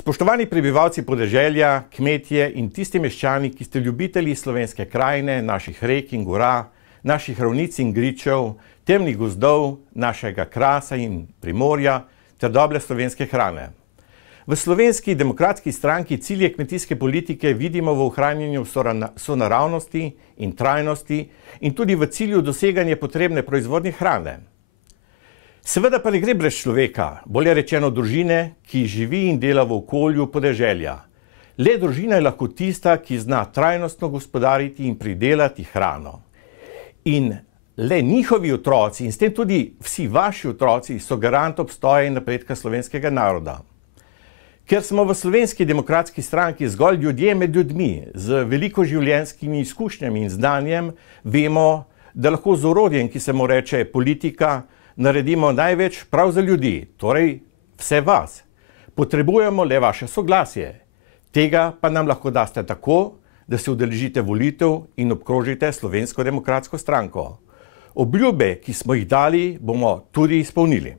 Spoštovani prebivalci podeželja, kmetje in tisti meščani, ki ste ljubitelji slovenske krajine, naših rek in gora, naših ravnic in gričev, temnih gozdov, našega krasa in primorja ter dobre slovenske hrane. V Slovenski demokratski stranki cilje kmetijske politike vidimo v ohranjanju sonaravnosti in trajnosti in tudi v cilju doseganja potrebne proizvodnje hrane. Seveda pa ne gre brez človeka, bolje rečeno družine, ki živi in dela v okolju podeželja. Le družina je lahko tista, ki zna trajnostno gospodariti in pridelati hrano. In le njihovi otroci in s tem tudi vsi vaši otroci so garant obstoja in napredka slovenskega naroda. Ker smo v Slovenski demokratski stranki zgolj ljudje med ljudmi z veliko življenjskimi izkušnjami in znanjem, vemo, da lahko z orodjem, ki se mu reče politika, naredimo največ prav za ljudi, torej vse vas. Potrebujemo le vaše soglasje. Tega pa nam lahko daste tako, da se udeležite volitev in obkrožite Slovensko demokratsko stranko. Obljube, ki smo jih dali, bomo tudi izpolnili.